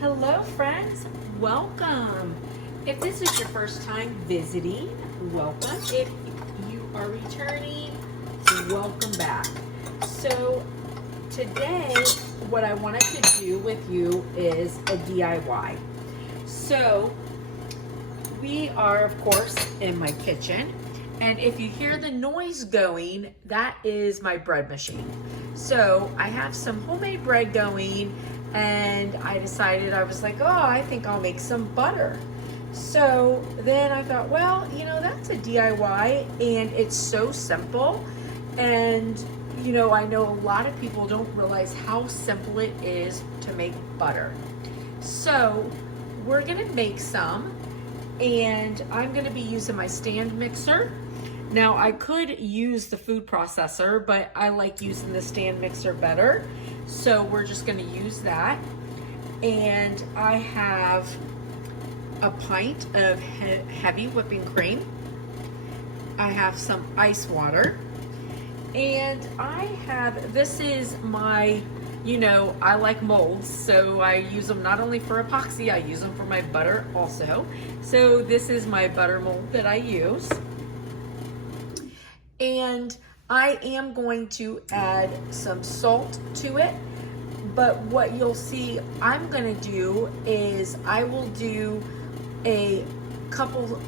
Hello friends, welcome. If this is your first time visiting, welcome. If you are returning, welcome back. So today what I wanted to do with you is a DIY. So we are of course in my kitchen, and if you hear the noise going, that is my bread machine. So I have some homemade bread going, and I decided, I was like, oh, I think I'll make some butter. So then I thought, well, you know, that's a DIY and it's so simple. And you know, I know a lot of people don't realize how simple it is to make butter. So we're gonna make some, and I'm gonna be using my stand mixer. Now I could use the food processor, but I like using the stand mixer better. So we're just gonna use that. And I have a pint of heavy whipping cream. I have some ice water. And I have, this is my, you know, I like molds, so I use them not only for epoxy, I use them for my butter also. So this is my butter mold that I use. And I am going to add some salt to it, but what you'll see I'm gonna do is I will do a couple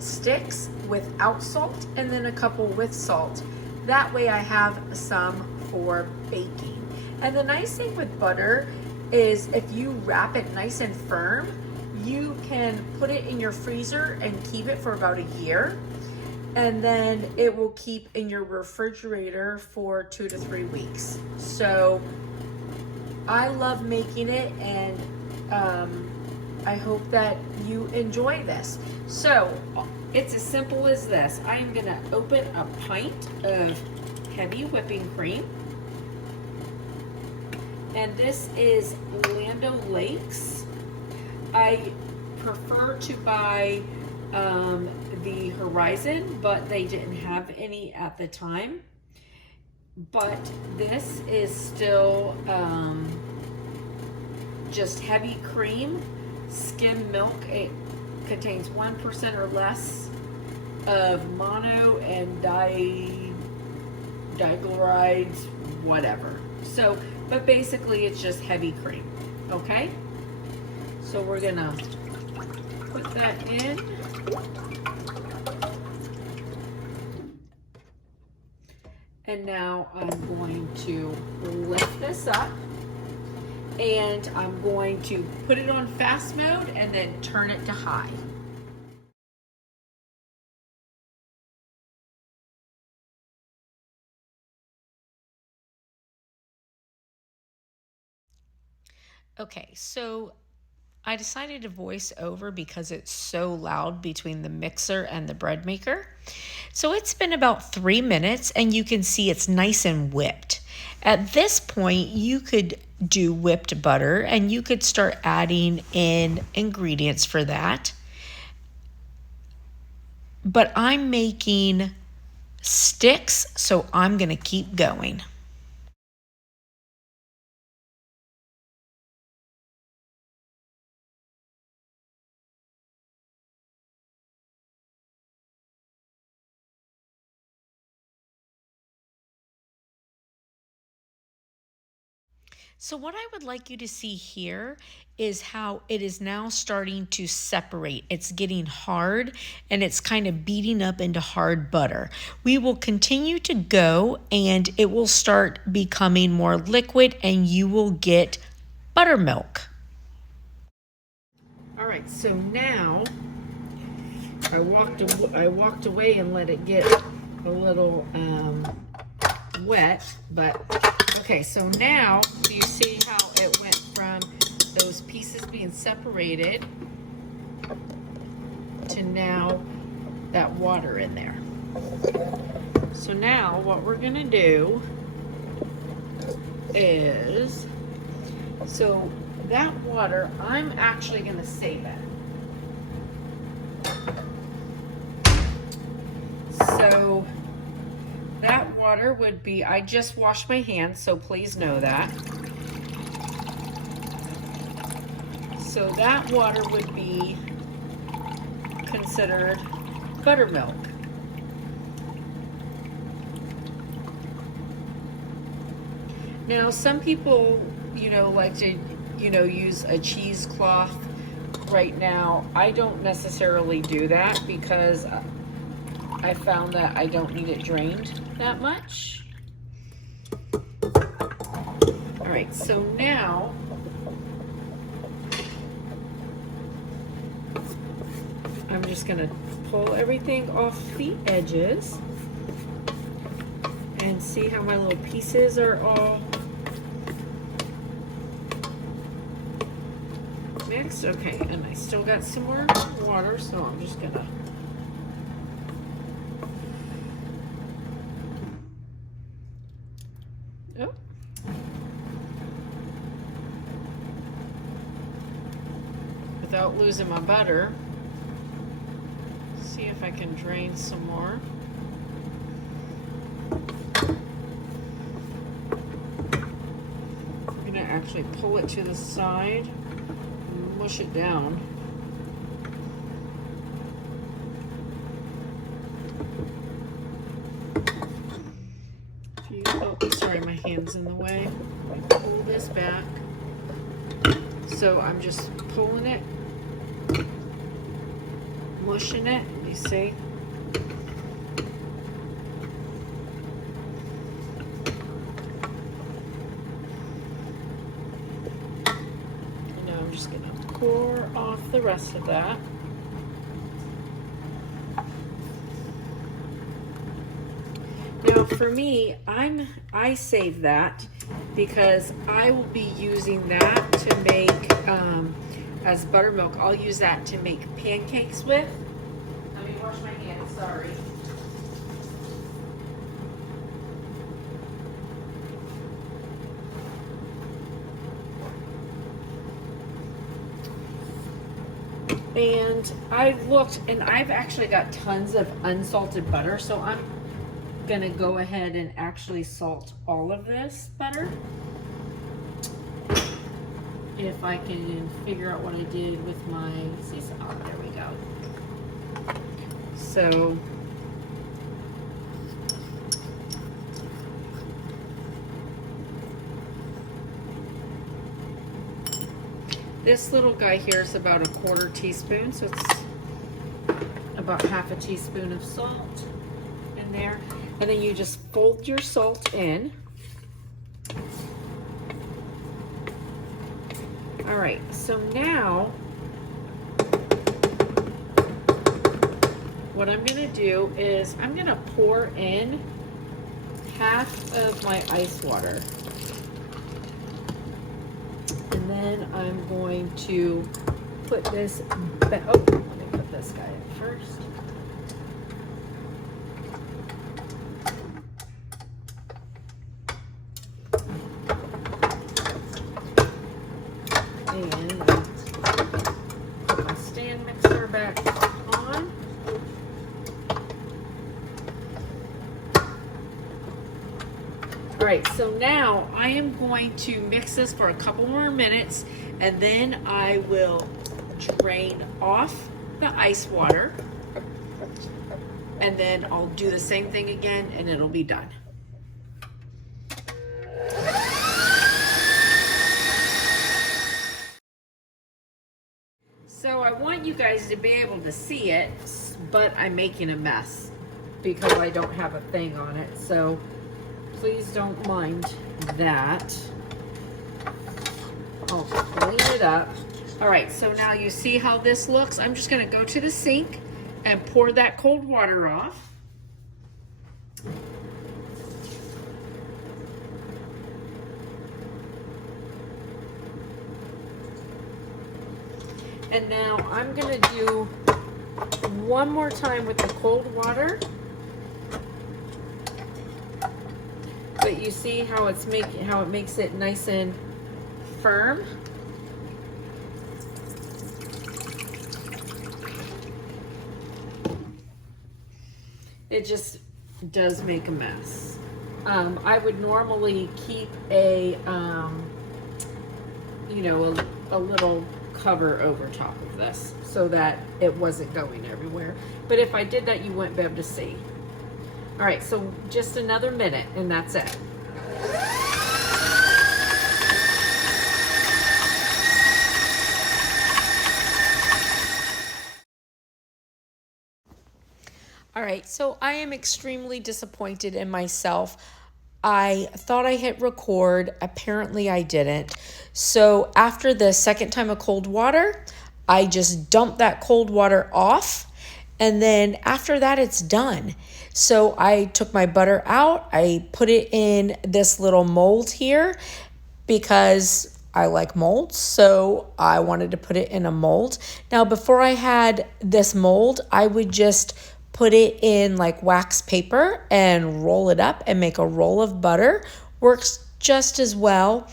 sticks without salt and then a couple with salt. That way I have some for baking. And the nice thing with butter is if you wrap it nice and firm, you can put it in your freezer and keep it for about a year. And then it will keep in your refrigerator for 2 to 3 weeks. So I love making it, and I hope that you enjoy this. So it's as simple as this. I'm gonna open a pint of heavy whipping cream. And this is Land O'Lakes. I prefer to buy the Horizon, but they didn't have any at the time. But this is still just heavy cream, skim milk. It contains 1% or less of mono and diglycerides, whatever. So, but basically it's just heavy cream, okay? So we're gonna put that in. And now I'm going to lift this up, and I'm going to put it on fast mode and then turn it to high. Okay, so I decided to voice over because it's so loud between the mixer and the bread maker. So it's been about 3 minutes, and you can see it's nice and whipped. At this point, you could do whipped butter, and you could start adding in ingredients for that. But I'm making sticks, so I'm gonna keep going. So what I would like you to see here is how it is now starting to separate. It's getting hard, and it's kind of beating up into hard butter. We will continue to go, and it will start becoming more liquid, and you will get buttermilk. All right, so now I walked away and let it get a little wet, but okay, so now do you see how it went from those pieces being separated to now that water in there? So now what we're gonna do is, so that water, I'm actually gonna save it. So that water would be, I just washed my hands, so please know that. So that water would be considered buttermilk. Now, some people, like to, use a cheesecloth right now. I don't necessarily do that because I found that I don't need it drained that much. All right, so now I'm just gonna pull everything off the edges and see how my little pieces are all mixed. Okay, and I still got some more water, so I'm just gonna without losing my butter. See if I can drain some more. I'm gonna actually pull it to the side and mush it down. Oh, sorry, my hand's in the way. Let me pull this back. So I'm just pulling it, mushing it, you see? And now I'm just gonna pour off the rest of that. Now for me, I save that because I will be using that to make, as buttermilk, I'll use that to make pancakes with. Let me wash my hands, sorry. And I've looked, and I've actually got tons of unsalted butter, so I'm gonna go ahead and actually salt all of this butter. If I can figure out what I did with my sea salt. Oh, there we go. So this little guy here is about 1/4 teaspoon, so it's about 1/2 teaspoon of salt in there. And then you just fold your salt in. All right, so now what I'm gonna do is I'm gonna pour in 1/2 of my ice water. And then I'm going to put this, let me put this guy in first. And put my stand mixer back on. All right, so now I am going to mix this for a couple more minutes, and then I will drain off the ice water, and then I'll do the same thing again, and it'll be done. So I want you guys to be able to see it, but I'm making a mess because I don't have a thing on it. So please don't mind that. I'll clean it up. All right, so now you see how this looks. I'm just gonna go to the sink and pour that cold water off. And now I'm gonna do one more time with the cold water. But you see how it makes it nice and firm. It just does make a mess. I would normally keep a, a little cover over top of this so that it wasn't going everywhere. But if I did that, you wouldn't be able to see. All right, so just another minute and that's it. All right, so I am extremely disappointed in myself. I thought I hit record. Apparently I didn't. So after the second time of cold water, I just dumped that cold water off. And then after that, it's done. So I took my butter out. I put it in this little mold here because I like molds. So I wanted to put it in a mold. Now, before I had this mold, I would just put it in like wax paper and roll it up and make a roll of butter. Works just as well.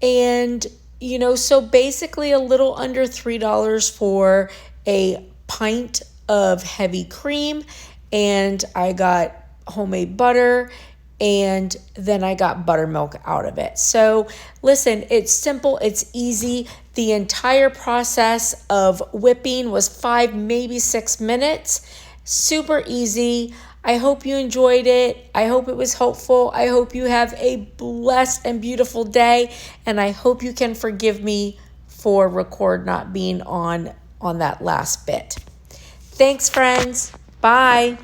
And, you know, so basically a little under $3 for a pint of heavy cream. And I got homemade butter. And then I got buttermilk out of it. So listen, it's simple, it's easy. The entire process of whipping was 5, maybe 6 minutes. Super easy. I hope you enjoyed it. I hope it was helpful. I hope you have a blessed and beautiful day. And I hope you can forgive me for record not being on that last bit. Thanks, friends. Bye.